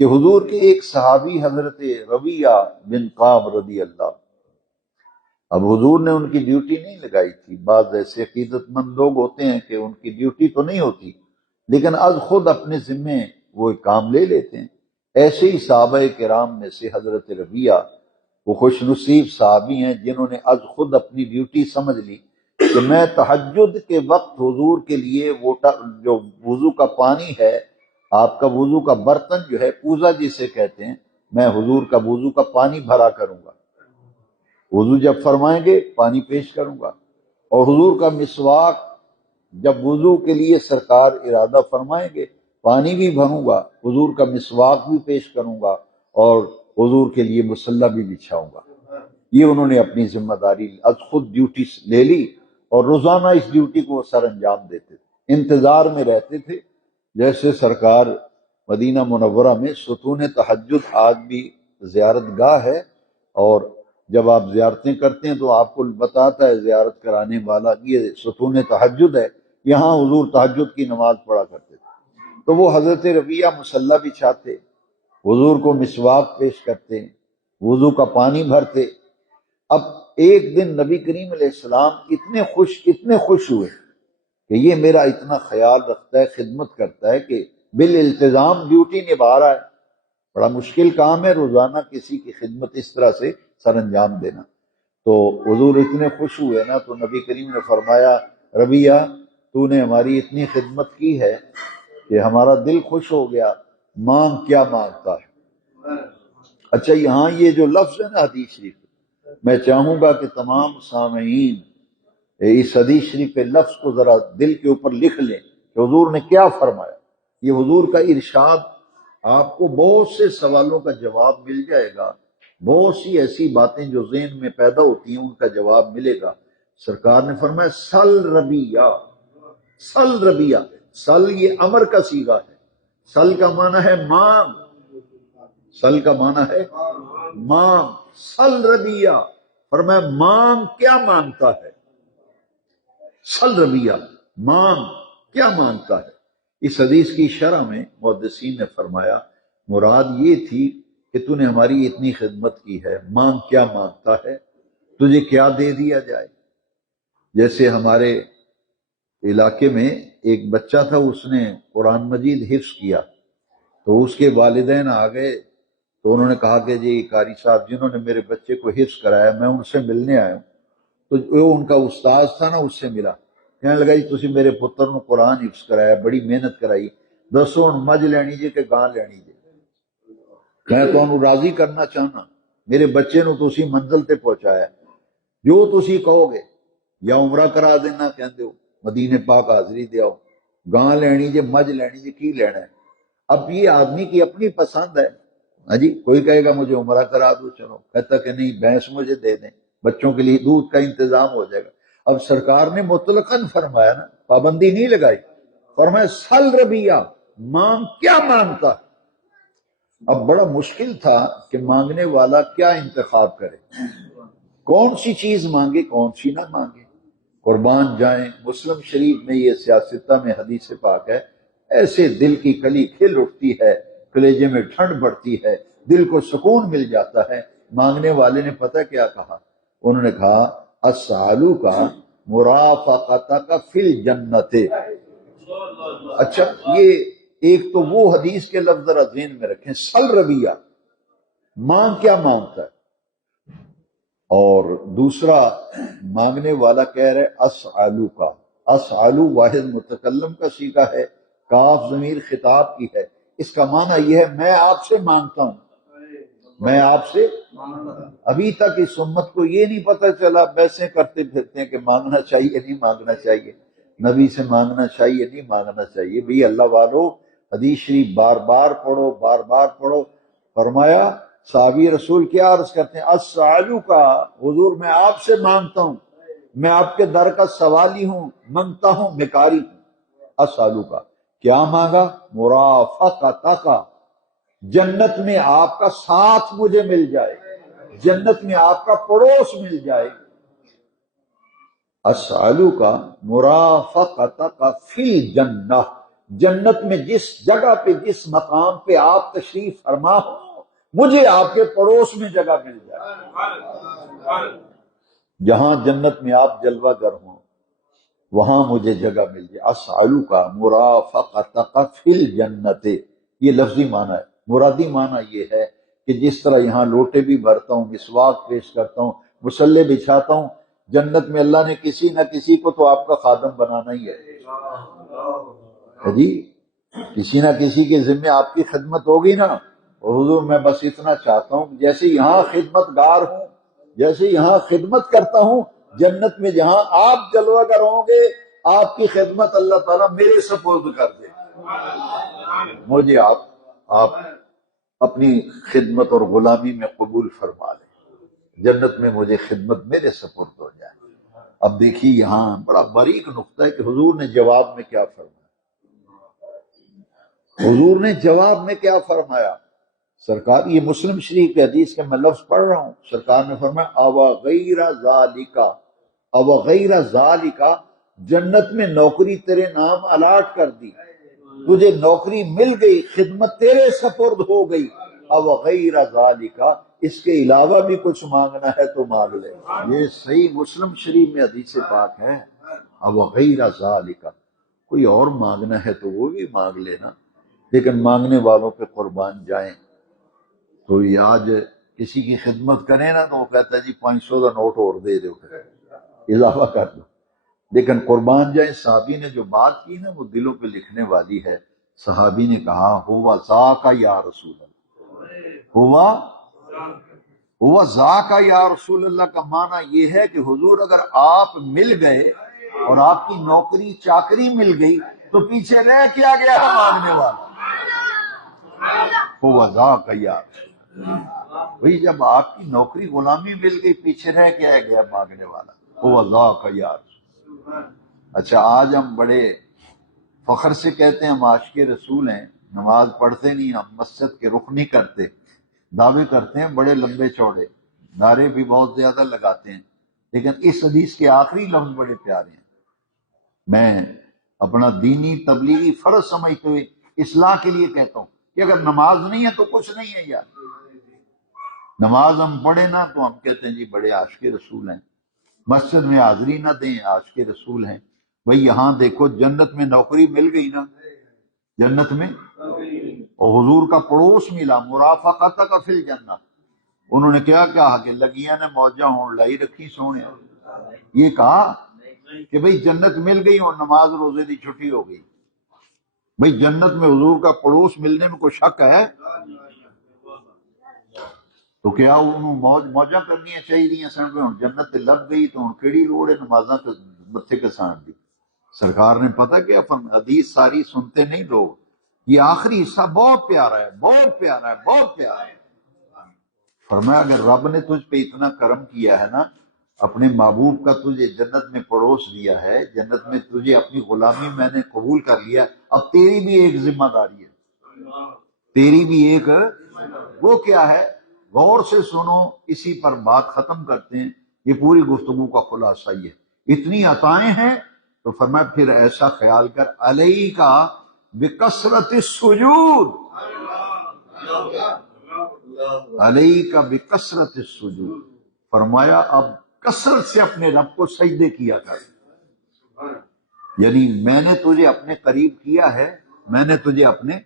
کہ حضور کے ایک صحابی حضرت ربیعہ بن قعب رضی اللہ، اب حضور نے ان کی ڈیوٹی نہیں لگائی تھی، بعض ایسے عقیدت مند لوگ ہوتے ہیں کہ ان کی ڈیوٹی تو نہیں ہوتی لیکن از خود اپنے ذمے وہ کام لے لیتے ہیں۔ ایسے ہی صحابہ کرام میں سے حضرت ربیعہ وہ خوش نصیب صحابی ہیں جنہوں نے از خود اپنی ڈیوٹی سمجھ لی کہ میں تہجد کے وقت حضور کے لیے وہ جو وضو کا پانی ہے، آپ کا وضو کا برتن جو ہے پوزا جسے کہتے ہیں، میں حضور کا وضو کا پانی بھرا کروں گا، وضو جب فرمائیں گے پانی پیش کروں گا، اور حضور کا مسواک جب وضو کے لیے سرکار ارادہ فرمائیں گے پانی بھی بھروں گا، حضور کا مسواک بھی پیش کروں گا، اور حضور کے لیے مصلی بھی بچھاؤں گا۔ یہ انہوں نے اپنی ذمہ داری از خود ڈیوٹی لے لی اور روزانہ اس ڈیوٹی کو سر انجام دیتے تھے، انتظار میں رہتے تھے۔ جیسے سرکار مدینہ منورہ میں ستون تہجد آج بھی زیارت گاہ ہے، اور جب آپ زیارتیں کرتے ہیں تو آپ کو بتاتا ہے زیارت کرانے والا یہ ستون تہجد ہے، یہاں حضور تہجد کی نماز پڑھا کرتے تھے۔ تو وہ حضرت ربیعہ مصلی بچھاتے، حضور کو مسواک پیش کرتے، وضو کا پانی بھرتے۔ اب ایک دن نبی کریم علیہ السلام اتنے خوش ہوئے کہ یہ میرا اتنا خیال رکھتا ہے، خدمت کرتا ہے کہ بالالتزام ڈیوٹی نبھا رہا ہے، بڑا مشکل کام ہے روزانہ کسی کی خدمت اس طرح سے سر انجام دینا۔ تو حضور اتنے خوش ہوئے نا، تو نبی کریم نے فرمایا ربیعہ تو نے ہماری اتنی خدمت کی ہے کہ ہمارا دل خوش ہو گیا، مانگ کیا مانگتا ہے۔ اچھا یہاں یہ جو لفظ ہے نا حدیث شریف، میں چاہوں گا کہ تمام سامعین اس حدیث شریف کے لفظ کو ذرا دل کے اوپر لکھ لیں کہ حضور نے کیا فرمایا۔ یہ حضور کا ارشاد، آپ کو بہت سے سوالوں کا جواب مل جائے گا، بہت سی ایسی باتیں جو ذہن میں پیدا ہوتی ہیں ان کا جواب ملے گا۔ سرکار نے فرمایا سل ربیعہ، سل ربیعہ، سل یہ امر کا صیغہ ہے، سل کا معنی ہے مانگ، سل کا معنی ہے مانگ، سل ربیعہ فرمایا مانگ کیا مانگتا ہے، سل ربیعہ مانگ کیا مانگتا ہے۔ اس حدیث کی شرح میں محدثین نے فرمایا مراد یہ تھی کہ تو نے ہماری اتنی خدمت کی ہے، مانگ کیا مانگتا ہے، تجھے کیا دے دیا جائے۔ جیسے ہمارے علاقے میں ایک بچہ تھا، اس نے قرآن مجید حفظ کیا، تو اس کے والدین آ گئے تو انہوں نے کہا کہ جی قاری صاحب جنہوں نے میرے بچے کو حفظ کرایا میں ان سے ملنے آیا ہوں۔ تو جو ان کا استاذ تھا نا اس سے ملا، کہنے لگا جی تسی میرے پتر نو قرآن حفظ کرایا، بڑی محنت کرائی، دسو ہن مجھ لینی جی کہ گاں لینی جی۔ میں تمہیں راضی کرنا چاہنا، میرے بچے نو تسی منزل تے پہنچایا، جو تسی کہو گے، یا عمرہ کرا دینا کہندے ہو، مدینے پاک حاضری دے آؤ، گاں لینی جی مجھ لینی جی، کی لینا ہے۔ اب یہ آدمی کی اپنی پسند ہے، ہاں جی، کوئی کہے گا مجھے عمرہ کرا دو، چلو، کہتا کہ نہیں بھینس مجھے دے دیں، بچوں کے لیے دودھ کا انتظام ہو جائے گا۔ اب سرکار نے مطلقاً فرمایا نا، پابندی نہیں لگائی، فرمایا سل ربیعہ مانگ کیا مانگتا ہے۔ اب بڑا مشکل تھا کہ مانگنے والا کیا انتخاب کرے، کون سی چیز مانگے کون سی نہ مانگے۔ قربان جائیں، مسلم شریف میں یہ سیاستہ میں حدیث پاک ہے، ایسے دل کی کلی کھل اٹھتی ہے، کلیجے میں ٹھنڈ بڑھتی ہے، دل کو سکون مل جاتا ہے۔ مانگنے والے نے پتہ کیا کہا، انہوں نے کہا اسالو کا مرافقتک فی الجنت۔ اچھا یہ ایک تو وہ حدیث کے لفظ ذرا ذہن میں رکھیں، سل ربیعہ مانگ کیا مانگتا ہے، اور دوسرا مانگنے والا کہہ رہے اسالو کا، اسالو واحد متکلم کا صیغہ ہے، کاف ضمیر خطاب کی ہے، اس کا معنی یہ ہے میں آپ سے مانگتا ہوں، میں آپ سے۔ ابھی تک اس امت کو یہ نہیں پتہ چلا، بیسیں کرتے پھرتے ہیں کہ مانگنا چاہیے نہیں مانگنا چاہیے، نبی سے مانگنا چاہیے نہیں مانگنا چاہیے۔ بھئی اللہ والو حدیث شریف بار بار پڑھو، بار بار پڑھو۔ فرمایا صحابی رسول کیا عرض کرتے ہیں، اسالو کا، حضور میں آپ سے مانگتا ہوں، میں آپ کے در کا سوالی ہوں، منگتا ہوں، بھکاری ہوں۔ اسالو کا کیا مانگا، مرافقتک، جنت میں آپ کا ساتھ مجھے مل جائے، جنت میں آپ کا پڑوس مل جائے۔ اسالو کا مرافقتک فی الجنہ، جنت میں جس جگہ پہ جس مقام پہ آپ تشریف فرما ہو مجھے آپ کے پڑوس میں جگہ مل جائے، جہاں جنت میں آپ جلوہ گر ہوں وہاں مجھے جگہ مل جائے۔ اسألک مرافقتک فی الجنت، یہ لفظی معنی ہے، مرادی معنی یہ ہے کہ جس طرح یہاں لوٹے بھی بھرتا ہوں، مسواک پیش کرتا ہوں، مصلے بچھاتا ہوں، جنت میں اللہ نے کسی نہ کسی کو تو آپ کا خادم بنانا ہی ہے جی، کسی نہ کسی کے ذمہ آپ کی خدمت ہوگی نا۔ اور حضور میں بس اتنا چاہتا ہوں جیسے یہاں خدمت گار ہوں، جیسے یہاں خدمت کرتا ہوں، جنت میں جہاں آپ جلوہ گر ہوں گے آپ کی خدمت اللہ تعالیٰ میرے سپرد کر دے، مجھے آپ اپنی خدمت اور غلامی میں قبول فرما لیں، جنت میں مجھے خدمت میرے سپرد ہو جائے۔ اب دیکھیے یہاں بڑا باریک نقطہ ہے کہ حضور نے جواب میں کیا فرمایا، حضور نے جواب میں کیا فرمایا؟ سرکار، یہ مسلم شریف کی حدیث کے میں لفظ پڑھ رہا ہوں، سرکار نے فرمایا او غیر ذالکا، او غیر ذالکا، جنت میں نوکری تیرے نام الاٹ کر دی، تجھے نوکری مل گئی، خدمت تیرے سپرد ہو گئی، او غیر ذالکا، اس کے علاوہ بھی کچھ مانگنا ہے تو مانگ لے۔ یہ صحیح مسلم شریف میں حدیث پاک ہے، او غیر ذالکا، کوئی اور مانگنا ہے تو وہ بھی مانگ لینا، لیکن مانگنے والوں پہ قربان جائیں۔ تو یہ آج کسی کی خدمت کرے نا تو وہ کہتا ہے جی 500 کا نوٹ اور دے دو، اضافہ کر دو، لیکن قربان جائیں۔ صحابی نے جو بات کی نا وہ دلوں پہ لکھنے والی ہے۔ صحابی نے کہا ہوا ذاکا یا رسول اللہ، ہوا ذاکا یا رسول اللہ کا معنی یہ ہے کہ حضور اگر آپ مل گئے اور آپ کی نوکری چاکری مل گئی تو پیچھے رہ کیا گیا ہے مانگنے والا؟ ہوا ذاکا یا رسول اللہ، وہی جب آپ کی نوکری غلامی مل گئی پیچھے رہ کیا گیا مانگنے والا؟ ہوا ذاکا یا رسول اللہ۔ اچھا آج ہم بڑے فخر سے کہتے ہیں ہم عاشق رسول ہیں، نماز پڑھتے نہیں، ہم مسجد کے رخ نہیں کرتے، دعوے کرتے ہیں بڑے لمبے چوڑے، نعرے بھی بہت زیادہ لگاتے ہیں، لیکن اس حدیث کے آخری لفظ بڑے پیارے ہیں۔ میں اپنا دینی تبلیغی فرض سمجھتے ہوئے اصلاح کے لیے کہتا ہوں کہ اگر نماز نہیں ہے تو کچھ نہیں ہے یار، نماز ہم پڑھے نا تو ہم کہتے ہیں جی بڑے عاشق رسول ہیں، مسجد میں حاضری نہ دیں عاشق رسول ہیں۔ بھئی یہاں دیکھو جنت میں نوکری مل گئی نا، جنت میں، اور حضور کا پڑوس ملا، مرافقتک فی الجنہ، انہوں نے کیا کہا کہ لگیاں نے موجہ ہون لائی رکھی سونے، یہ کہا کہ بھئی جنت مل گئی اور نماز روزے دی چھٹی ہو گئی۔ بھئی جنت میں حضور کا پڑوس ملنے میں کوئی شک ہے تو کیا انہوں موجہ کرنی چاہیے سن پہ جنت لگ گئی تو کیڑی لوڑ ہے نمازاں متھے کسان دی؟ سرکار نے پتہ کیا فرمایا، حدیث ساری سنتے نہیں لوگ، یہ آخری حصہ بہت پیارا ہے، بہت پیارا ہے، بہت پیارا ہے۔ فرمایا اگر رب نے تجھ پہ اتنا کرم کیا ہے نا، اپنے محبوب کا تجھے جنت میں پڑوس دیا ہے، جنت میں تجھے اپنی غلامی میں نے قبول کر لیا، اب تیری بھی ایک ذمہ داری ہے، تیری بھی ایک، وہ کیا ہے؟ غور سے سنو، اسی پر بات ختم کرتے ہیں، یہ پوری گفتگو کا خلاصہ یہ ہے، اتنی عطائیں ہیں تو فرمایا پھر ایسا خیال کر علیک بکثرت السجود، علیک بکثرت السجود، فرمایا اب کثرت سے اپنے رب کو سجدے کیا کر، یعنی میں نے تجھے اپنے قریب کیا ہے، میں نے تجھے اپنے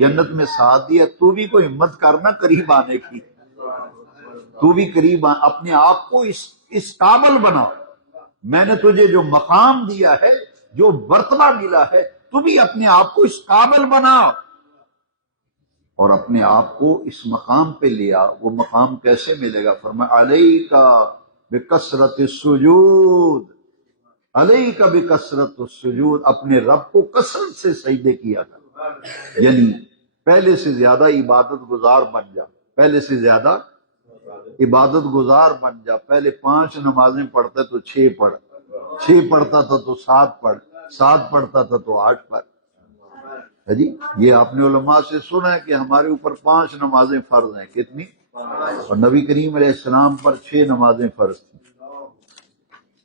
جنت میں ساتھ دیا، تو بھی کوئی ہمت کرنا قریب آنے کی، تو بھی قریب اپنے آپ کو اس قابل بنا، میں نے تجھے جو مقام دیا ہے، جو مرتبہ ملا ہے، تو بھی اپنے آپ کو اس قابل بنا اور اپنے آپ کو اس مقام پہ لیا۔ وہ مقام کیسے ملے گا؟ فرمایا علیک بکثرت السجود، علیک بکثرت السجود، اپنے رب کو کثرت سے سجدے کیا کر، یعنی پہلے سے زیادہ عبادت گزار بن جا، پہلے سے زیادہ عبادت گزار بن جا، پہلے 5 نمازیں پڑھتا تو 6 پڑھ، 6 پڑھتا تھا تو 7 پڑھ، 7 پڑھتا تھا تو 8 پڑھ۔ جی یہ آپ نے علماء سے سنا ہے کہ ہمارے اوپر 5 نمازیں فرض ہیں، کتنی؟ اور نبی کریم علیہ السلام پر 6 نمازیں فرض تھیں،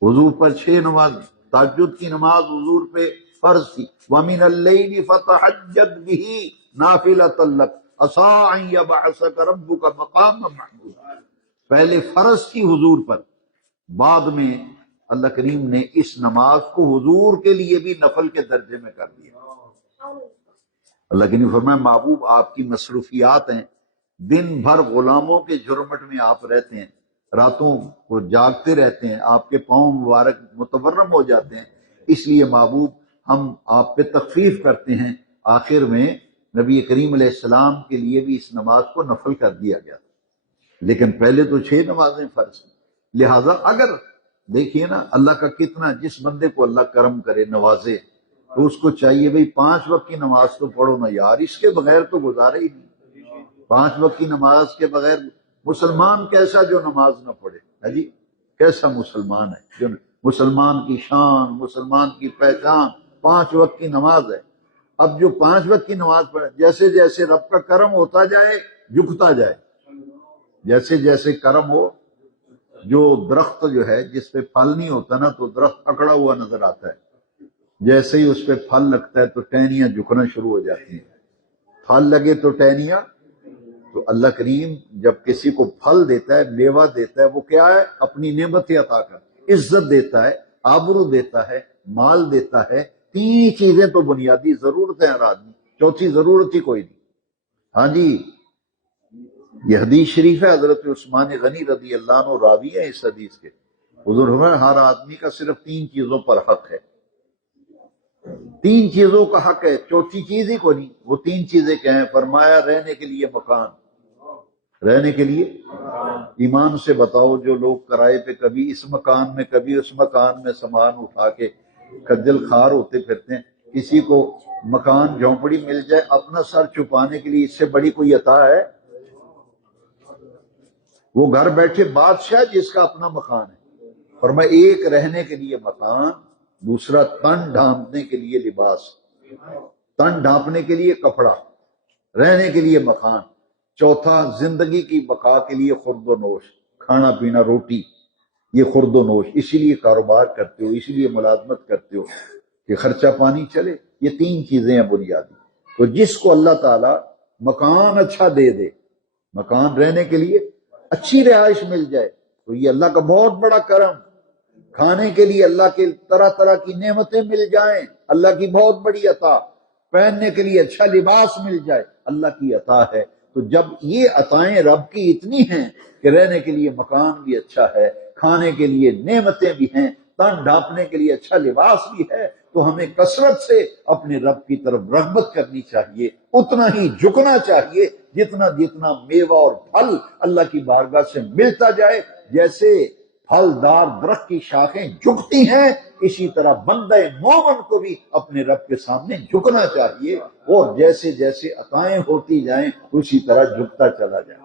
حضور پر 6 نماز، تہجد کی نماز حضور پہ فرض تھی، وَمِنَ اللَّيْلِ فَتَہجد بِهِ نَافِلَةً لَكَ عَسَىٰ أَن يَبْعَثَكَ رَبُّكَ مَقَامًا مَحْمُودًا۔ پہلے فرض تھی حضور پر، بعد میں اللہ کریم نے اس نماز کو حضور کے لیے بھی نفل کے درجے میں کر دیا۔ اللہ کریم نے فرمایا محبوب آپ کی مصروفیات ہیں، دن بھر غلاموں کے جرمٹ میں آپ رہتے ہیں، راتوں کو جاگتے رہتے ہیں، آپ کے پاؤں مبارک متورم ہو جاتے ہیں، اس لیے محبوب ہم آپ پہ تخفیف کرتے ہیں۔ آخر میں نبی کریم علیہ السلام کے لیے بھی اس نماز کو نفل کر دیا گیا، لیکن پہلے تو 6 نمازیں فرض ہیں۔ لہذا اگر دیکھیے نا اللہ کا کتنا، جس بندے کو اللہ کرم کرے نوازے تو اس کو چاہیے بھئی 5 وقت کی نماز تو پڑھو نا یار، اس کے بغیر تو گزارا ہی نہیں۔ 5 وقت کی نماز کے بغیر مسلمان کیسا جو نماز نہ پڑھے، ہے جی، کیسا مسلمان ہے جو مسلمان کی شان، مسلمان کی پہچان 5 وقت کی نماز ہے۔ اب جو 5 وقت کی نماز پڑھے، جیسے جیسے رب کا کرم ہوتا جائے جھکتا جائے، جیسے جیسے کرم ہو، جو درخت جو ہے جس پہ پھل نہیں ہوتا نا تو درخت اکڑا ہوا نظر آتا ہے، جیسے ہی اس پہ پھل لگتا ہے تو ٹہنیاں جھکنا شروع ہو جاتی ہیں، پھل لگے تو ٹہنیاں۔ تو اللہ کریم جب کسی کو پھل دیتا ہے، میوہ دیتا ہے، وہ کیا ہے؟ اپنی نعمت عطا کر، عزت دیتا ہے، آبرو دیتا ہے، مال دیتا ہے۔ 3 چیزیں تو بنیادی ضرورت ہے ہر آدمی، چوتھی ضرورت ہی کوئی نہیں۔ ہاں جی، یہ حدیث شریف ہے، حضرت عثمان غنی رضی اللہ عنہ راوی ہے اس حدیث کے۔ حضور فرمایا ہر آدمی کا صرف 3 چیزوں پر حق ہے، 3 چیزوں کا حق ہے، چوتھی چیز ہی کوئی نہیں۔ وہ 3 چیزیں کیا ہیں؟ فرمایا رہنے کے لیے مکان، رہنے کے لیے ایمان سے بتاؤ جو لوگ کرائے پہ کبھی اس مکان میں کبھی اس مکان میں سامان اٹھا کے خجل خوار ہوتے پھرتے ہیں، کسی کو مکان جھونپڑی مل جائے اپنا سر چھپانے کے لیے، اس سے بڑی کوئی عطا ہے؟ وہ گھر بیٹھے بادشاہ جس کا اپنا مکان ہے۔ فرمایا ایک رہنے کے لیے مکان، دوسرا تن ڈھانپنے کے لیے لباس، تن ڈھانپنے کے لیے کپڑا، رہنے کے لیے مکان، چوتھا زندگی کی بقا کے لیے خورد و نوش، کھانا پینا روٹی، یہ خورد و نوش۔ اسی لیے کاروبار کرتے ہو، اسی لیے ملازمت کرتے ہو کہ خرچہ پانی چلے۔ یہ 3 چیزیں ہیں بنیادی۔ تو جس کو اللہ تعالی مکان اچھا دے دے، مکان رہنے کے لیے اچھی رہائش مل جائے تو یہ اللہ کا بہت بڑا کرم۔ کھانے کے لیے اللہ کے طرح طرح کی نعمتیں مل جائیں، اللہ کی بہت بڑی عطا۔ پہننے کے لیے اچھا لباس مل جائے، اللہ کی عطا ہے۔ تو جب یہ عطائیں رب کی اتنی ہیں کہ رہنے کے لیے مکان بھی اچھا ہے، کھانے کے لیے نعمتیں بھی ہیں، تن ڈھانپنے کے لیے اچھا لباس بھی ہے، تو ہمیں کثرت سے اپنے رب کی طرف رغبت کرنی چاہیے، اتنا ہی جھکنا چاہیے جتنا جتنا میوہ اور پھل اللہ کی بارگاہ سے ملتا جائے۔ جیسے پھلدار درخت کی شاخیں جھکتی ہیں، اسی طرح بندہ مومن کو بھی اپنے رب کے سامنے جھکنا چاہیے، اور جیسے جیسے عطائیں ہوتی جائیں اسی طرح جھکتا چلا جائے۔